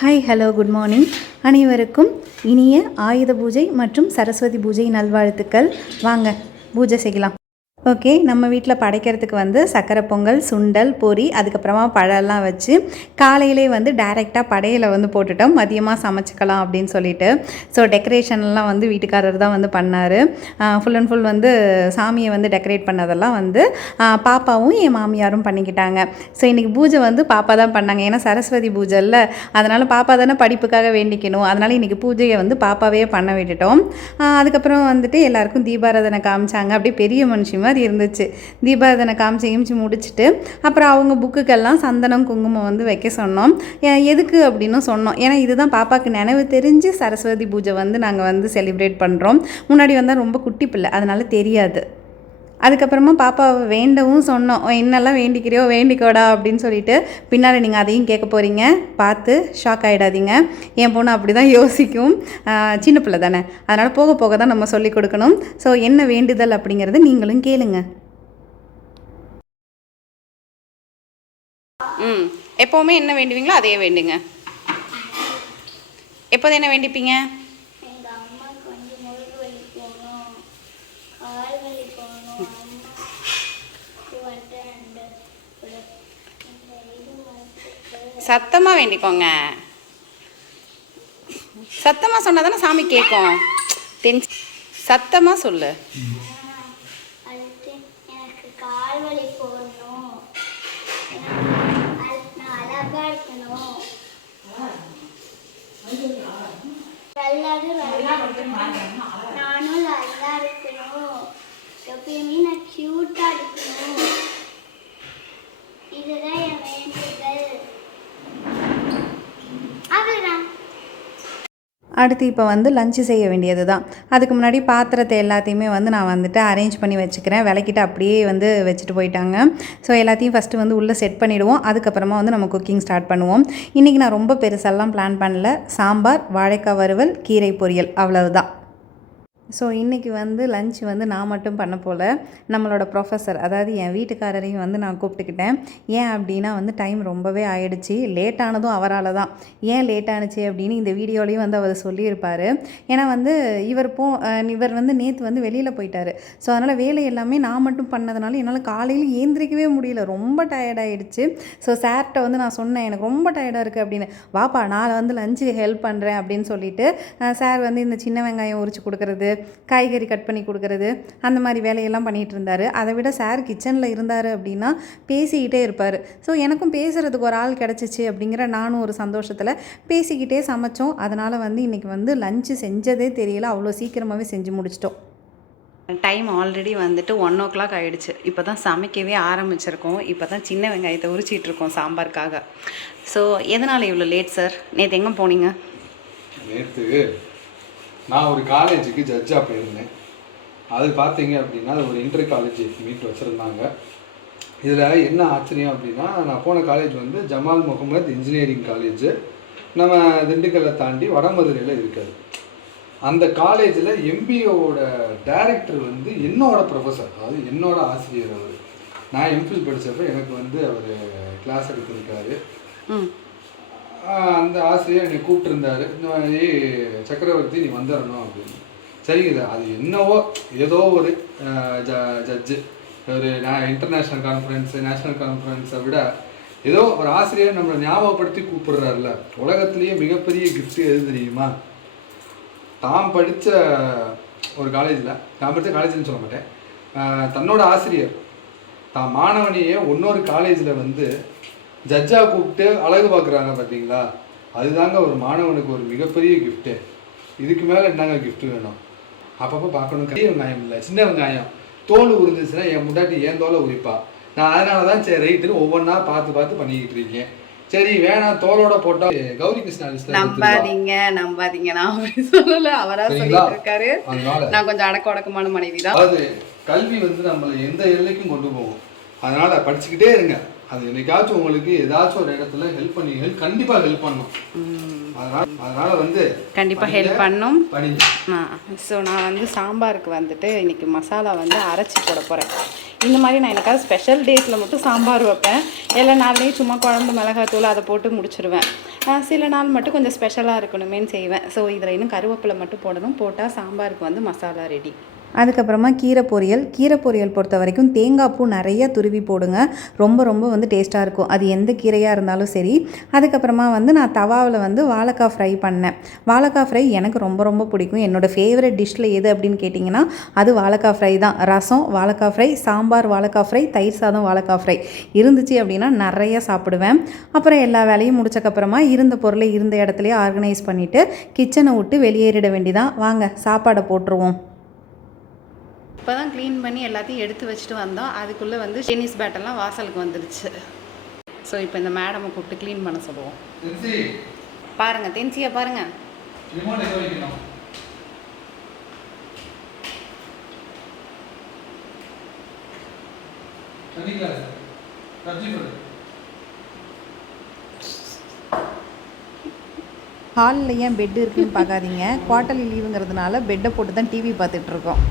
Hi hello good morning. அனைவருக்கும் இனிய ஆயுத பூஜை மற்றும் சரஸ்வதி பூஜை நல்வாழ்த்துக்கள். வாங்க பூஜை செய்யலாம். ஓகே, நம்ம வீட்டில் படைக்கிறதுக்கு வந்து சக்கரை பொங்கல், சுண்டல், பொரி, அதுக்கப்புறமா பழம்லாம் வச்சு காலையிலே வந்து டைரெக்டாக படையில் வந்து போட்டுட்டோம். மதியமாக சமைச்சிக்கலாம் அப்படின்னு சொல்லிட்டு. ஸோ டெக்கரேஷன்லாம் வந்து வீட்டுக்காரர் தான் வந்து பண்ணார். ஃபுல் அண்ட் ஃபுல் வந்து சாமியை வந்து டெக்கரேட் பண்ணதெல்லாம் வந்து பாப்பாவும் என் மாமியாரும் பண்ணிக்கிட்டாங்க. ஸோ இன்றைக்கி பூஜை வந்து பாப்பா தான் பண்ணாங்க. ஏன்னா சரஸ்வதி பூஜை இல்லை, அதனால் பாப்பா தானே படிப்புக்காக வேண்டிக்கணும். அதனால் இன்றைக்கி பூஜையை வந்து பாப்பாவே பண்ண விட்டுட்டோம். அதுக்கப்புறம் வந்துட்டு எல்லாருக்கும் தீபாராதனை காமிச்சாங்க. அப்படியே பெரிய மனுஷி மாதிரி இருந்துச்சு. தீபாராதனை காமிச்சு முடிச்சுட்டு அப்புறம் அவங்க புக்குக்கெல்லாம் சந்தனம் குங்குமம் வந்து வைக்க சொன்னோம். எதுக்கு அப்படின்னு சொன்னோம், ஏன்னா இதுதான் பாப்பாவுக்கு நினைவு தெரிஞ்சு சரஸ்வதி பூஜை வந்து நாங்கள் வந்து செலிப்ரேட் பண்ணுறோம். முன்னாடி வந்தால் ரொம்ப குட்டி பிள்ளை, அதனால தெரியாது. அதுக்கப்புறமா பாப்பாவை வேண்டவும் சொன்னோம். என்னெல்லாம் வேண்டிக்கிறியோ வேண்டிக்கோடா அப்படின்னு சொல்லிட்டு. பின்னால் நீங்கள் அதையும் கேட்க போகிறீங்க, பார்த்து ஷாக் ஆகிடாதீங்க. என் பொண்ணு அப்படி தான் யோசிக்கும், சின்ன பிள்ளை தானே, அதனால் போக போக தான் நம்ம சொல்லிக் கொடுக்கணும். ஸோ என்ன வேண்டுதல் அப்படிங்கிறத நீங்களும் கேளுங்க. எப்போவுமே என்ன வேண்டுவீங்களோ அதையே வேண்டுங்க. எப்போது என்ன வேண்டிப்பீங்க? சத்தமாக வேண்டிக்கோங்க. சத்தமாக சொன்னால் தானே சாமி கேட்கும். சத்தமாக சொல்லு. நானும் நல்லா இருக்கணும், எப்பயுமே நான் கியூட்டா இருக்கணும், இதுதான் என் வேண்டுதல். அதுதான். அடுத்து இப்போ வந்து லஞ்சு செய்ய வேண்டியது தான். அதுக்கு முன்னாடி பாத்திரத்தை எல்லாத்தையுமே வந்து நான் வந்துட்டு அரேஞ்ச் பண்ணி வச்சுக்கிறேன். விளக்கிட்டு அப்படியே வந்து வச்சுட்டு போயிட்டாங்க. ஸோ எல்லாத்தையும் ஃபஸ்ட்டு வந்து உள்ளே செட் பண்ணிவிடுவோம். அதுக்கப்புறமா வந்து நம்ம குக்கிங் ஸ்டார்ட் பண்ணுவோம். இன்றைக்கி நான் ரொம்ப பெருசெல்லாம் பிளான் பண்ணல. சாம்பார், வாழைக்காய் வறுவல், கீரை பொரியல், அவ்வளவுதான். ஸோ இன்றைக்கி வந்து லஞ்ச் வந்து நான் மட்டும் பண்ண போல், நம்மளோட ப்ரொஃபஸர், அதாவது என் வீட்டுக்காரரையும் வந்து நான் கூப்பிட்டுக்கிட்டேன். ஏன் அப்படின்னா வந்து டைம் ரொம்பவே ஆயிடுச்சு. லேட்டானதும் அவரால் தான். ஏன் லேட் ஆணுச்சு அப்படின்னு இந்த வீடியோலையும் வந்து அவர் சொல்லியிருப்பார். ஏன்னா வந்து இவர் வந்து நேற்று வந்து வெளியில் போயிட்டார். ஸோ அதனால் வேலை எல்லாமே நான் மட்டும் பண்ணதுனால என்னால் காலையில் ஏந்திரிக்கவே முடியல, ரொம்ப டயர்டாகிடுச்சு. ஸோ சார்கிட்ட வந்து நான் சொன்னேன், எனக்கு ரொம்ப டயர்டாக இருக்குது அப்படின்னு. வாப்பா நான் வந்து லஞ்சு ஹெல்ப் பண்ணுறேன் அப்படின்னு சொல்லிட்டு சார் வந்து இந்த சின்ன வெங்காயம் உரிச்சு கொடுக்குறது, காய்கறி கட் பண்ணி கொடுக்கறது, அந்த மாதிரி வேலையெல்லாம் பண்ணிகிட்டு இருந்தார். அதை விட சார் கிச்சனில் இருந்தார் அப்படின்னா பேசிக்கிட்டே இருப்பார். ஸோ எனக்கும் பேசுகிறதுக்கு ஒரு ஆள் கிடச்சிச்சு அப்படிங்கிற நானும் ஒரு சந்தோஷத்தில் பேசிக்கிட்டே சமைச்சோம். அதனால் வந்து இன்றைக்கி வந்து லஞ்சு செஞ்சதே தெரியல, அவ்வளோ சீக்கிரமாகவே செஞ்சு முடிச்சிட்டோம். டைம் ஆல்ரெடி வந்துட்டு 1 o'clock ஆகிடுச்சு. இப்போ தான் சமைக்கவே ஆரம்பிச்சிருக்கோம். இப்போ தான் சின்ன வெங்காயத்தை உரிச்சிட்ருக்கோம் சாம்பாருக்காக. ஸோ எதனால் இவ்வளோ லேட் சார்? நேற்று எங்கே போனீங்க? நேற்று நான் ஒரு காலேஜுக்கு ஜட்ஜாக போயிருந்தேன். அது பார்த்தீங்க அப்படின்னா ஒரு இன்டர் காலேஜ் மீட் வச்சுருந்தாங்க. இதில் என்ன ஆச்சரியம் அப்படின்னா, நான் போன காலேஜ் வந்து ஜமால் முகமது இன்ஜினியரிங் காலேஜு, நம்ம திண்டுக்கல்லை தாண்டி வடமதுரையில் இருக்காது. அந்த காலேஜில் எம்பிஏவோட டைரக்டர் வந்து என்னோட ப்ரொஃபஸர், அதாவது என்னோட ஆசிரியர். அவர் நான் எம்ஃபில் படித்தப்போ எனக்கு வந்து அவர் கிளாஸ் எடுத்திருக்காரு. அந்த ஆசிரியர் என்னை கூப்பிட்டுருந்தாரு, இந்த மாதிரி சக்கரவர்த்தி நீ வந்துடணும் அப்படின்னு. சரிங்க, அது என்னவோ ஏதோ ஒரு ஜட்ஜு, ஒரு இன்டர்நேஷ்னல் கான்ஃபரன்ஸு, நேஷ்னல் கான்ஃபரன்ஸை விட ஏதோ ஒரு ஆசிரியர் நம்மளை ஞாபகப்படுத்தி கூப்பிடுறாருல. உலகத்துலேயே மிகப்பெரிய கிஃப்ட் எது தெரியுமா? தான் படித்த ஒரு காலேஜில், நான் படித்த காலேஜ்னு சொல்ல மாட்டேன், தன்னோட ஆசிரியர் தான் மாணவனையே இன்னொரு காலேஜில் வந்து ஜட்ஜாக கூப்பிட்டு அழகு பார்க்குறாங்க பார்த்தீங்களா? அதுதாங்க ஒரு மாணவனுக்கு ஒரு மிகப்பெரிய கிஃப்ட்டு. இதுக்கு மேலே என்னங்க கிஃப்ட்டு வேணும்? அப்பப்போ பார்க்கணும். பெரிய வெங்காயம் இல்லை, சின்ன வெங்காயம் தோல் உரிஞ்சிச்சுன்னா என் முன்னாடி ஏன் தோலை உரிப்பா. நான் அதனால தான் சரி ரைட்டுன்னு ஒவ்வொன்றா பார்த்து பண்ணிக்கிட்டு இருக்கேன். சரி வேணாம், தோலோட போட்டால் கௌரி கிருஷ்ணா நம்பாதீங்க நான் அப்படி சொல்லலை, அவராக சொல்லிட்டு இருக்காரு. அதனால நான் கொஞ்சம் அடக்கமான மனைவி தான். அதாவது கல்வி வந்து நம்மளை எந்த எல்லைக்கும் கொண்டு போகும். அதனால் படிச்சுக்கிட்டே இருங்க. அது என்னைக்காச்சும் உங்களுக்கு ஏதாச்சும் ஒரு இடத்துல கண்டிப்பாக ஹெல்ப் பண்ணும். அதனால வந்து கண்டிப்பாக ஹெல்ப் பண்ணும். ஸோ நான் வந்து சாம்பாருக்கு வந்துட்டு இன்றைக்கி மசாலா வந்து அரைச்சி போட போகிறேன். இந்த மாதிரி நான் எனக்காவது ஸ்பெஷல் டேஸில் மட்டும் சாம்பார் வைப்பேன். எல்லா நாள்லேயும் சும்மா குழம்பு மிளகாத்தூள் அதை போட்டு முடிச்சிடுவேன். சில நாள் மட்டும் கொஞ்சம் ஸ்பெஷலாக இருக்கணுமேன்னு செய்வேன். ஸோ இதில் இன்னும் கருவேப்பிலை மட்டும் போடணும். போட்டால் சாம்பாருக்கு வந்து மசாலா ரெடி. அதுக்கப்புறமா கீரை பொரியல் பொறுத்த வரைக்கும் தேங்காய் பூ நிறைய துருவி போடுங்க. ரொம்ப ரொம்ப வந்து டேஸ்ட்டாக இருக்கும். அது எந்த கீரையாக இருந்தாலும் சரி. அதுக்கப்புறமா வந்து நான் தவாவில் வந்து வாழைக்காய் ஃப்ரை பண்ணேன். வாழைக்காய் ஃப்ரை எனக்கு ரொம்ப ரொம்ப பிடிக்கும். என்னோடய ஃபேவரட் டிஷ்ஷில் எது அப்படின்னு கேட்டிங்கன்னா அது வாழைக்காய் ஃப்ரை தான். ரசம் வாழைக்காய் ஃப்ரை, சாம்பார் வாழைக்காய் ஃப்ரை, தயிர் சாதம் வாழைக்காய் ஃப்ரை இருந்துச்சு அப்படின்னா நிறைய சாப்பிடுவேன். அப்புறம் எல்லா வேலையும் முடிச்சக்கப்புறமா இருந்த பொருளை இருந்த இடத்துலையே ஆர்கனைஸ் பண்ணிவிட்டு கிச்சனை விட்டு வெளியேறிட வேண்டிதான். வாங்க சாப்பாடை போட்டுருவோம். இப்போ தான் க்ளீன் பண்ணி எல்லாத்தையும் எடுத்து வச்சுட்டு வந்தோம். அதுக்குள்ளே வந்து டென்னிஸ் பேட்டெல்லாம் வாசலுக்கு வந்துடுச்சு. ஸோ இப்போ இந்த மேடமை கூப்பிட்டு க்ளீன் பண்ண சொல்லுவோம். பாருங்கள் தென்சியை பாருங்கள். ஹாலில் ஏன் பெட்டு இருக்குன்னு பார்க்காதீங்க. குவார்ட்டர்லி லீவுங்கிறதுனால பெட்டை போட்டு தான் டிவி பார்த்துட்ருக்கோம்.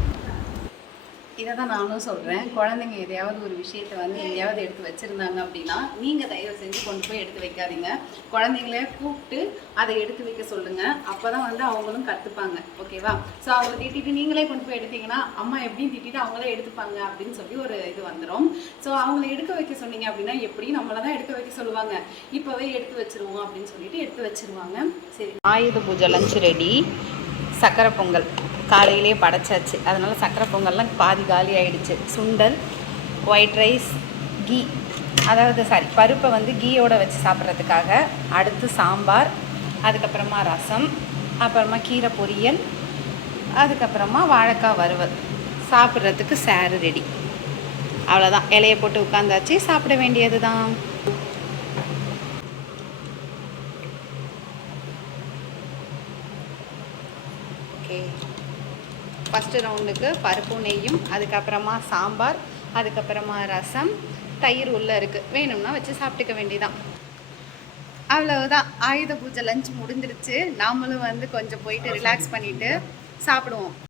இதை தான் நானும் சொல்கிறேன். குழந்தைங்க எதையாவது ஒரு விஷயத்தை வந்து எங்கேயாவது எடுத்து வச்சுருந்தாங்க அப்படின்னா நீங்கள் தயவு செஞ்சு கொண்டு போய் எடுத்து வைக்காதீங்க. குழந்தைங்களே கூப்பிட்டு அதை எடுத்து வைக்க சொல்லுங்கள். அப்போ தான் வந்து அவங்களும் கற்றுப்பாங்க. ஓகேவா? ஸோ அவங்கள திட்டிட்டு நீங்களே கொண்டு போய் எடுத்தீங்கன்னா அம்மா எப்படியும் திட்டிட்டு அவங்களே எடுத்துப்பாங்க அப்படின்னு சொல்லி ஒரு இது வந்துடும். ஸோ அவங்கள எடுக்க வைக்க சொன்னீங்க அப்படின்னா எப்படி நம்மளை தான் எடுக்க வைக்க சொல்லுவாங்க. இப்போவே எடுத்து வச்சுருவோம் அப்படின்னு சொல்லிட்டு எடுத்து வச்சுருவாங்க. சரி, ஆயுத பூஜை லஞ்ச் ரெடி. சக்கரை பொங்கல் காலையிலே படைச்சாச்சு. அதனால் சக்கரை பொங்கல்லாம் பாதி காலி ஆகிடுச்சு. சுண்டல், ஒயிட் ரைஸ், கீ, அதாவது பருப்பை வந்து கீயோடு வச்சு சாப்பிட்றதுக்காக. அடுத்து சாம்பார், அதுக்கப்புறமா ரசம், அப்புறமா கீரை பொரியல், அதுக்கப்புறமா வாழைக்காய் வறுவல். சாப்பிட்றதுக்கு சாறு ரெடி. அவ்வளோதான். இலையை போட்டு உட்காந்தாச்சு. சாப்பிட வேண்டியது தான். ஓகே, ஃபஸ்ட்டு ரவுண்டுக்கு பருப்பு நெய்யும், அதுக்கப்புறமா சாம்பார், அதுக்கப்புறமா ரசம், தயிர் உள்ளே இருக்குது. வேணும்னா வச்சு சாப்பிட்டுக்க வேண்டியதான். அவ்வளவுதான். ஆயுத பூஜை லஞ்ச் முடிஞ்சிருச்சு. நாமளும் வந்து கொஞ்சம் போயிட்டு ரிலாக்ஸ் பண்ணிவிட்டு சாப்பிடுவோம்.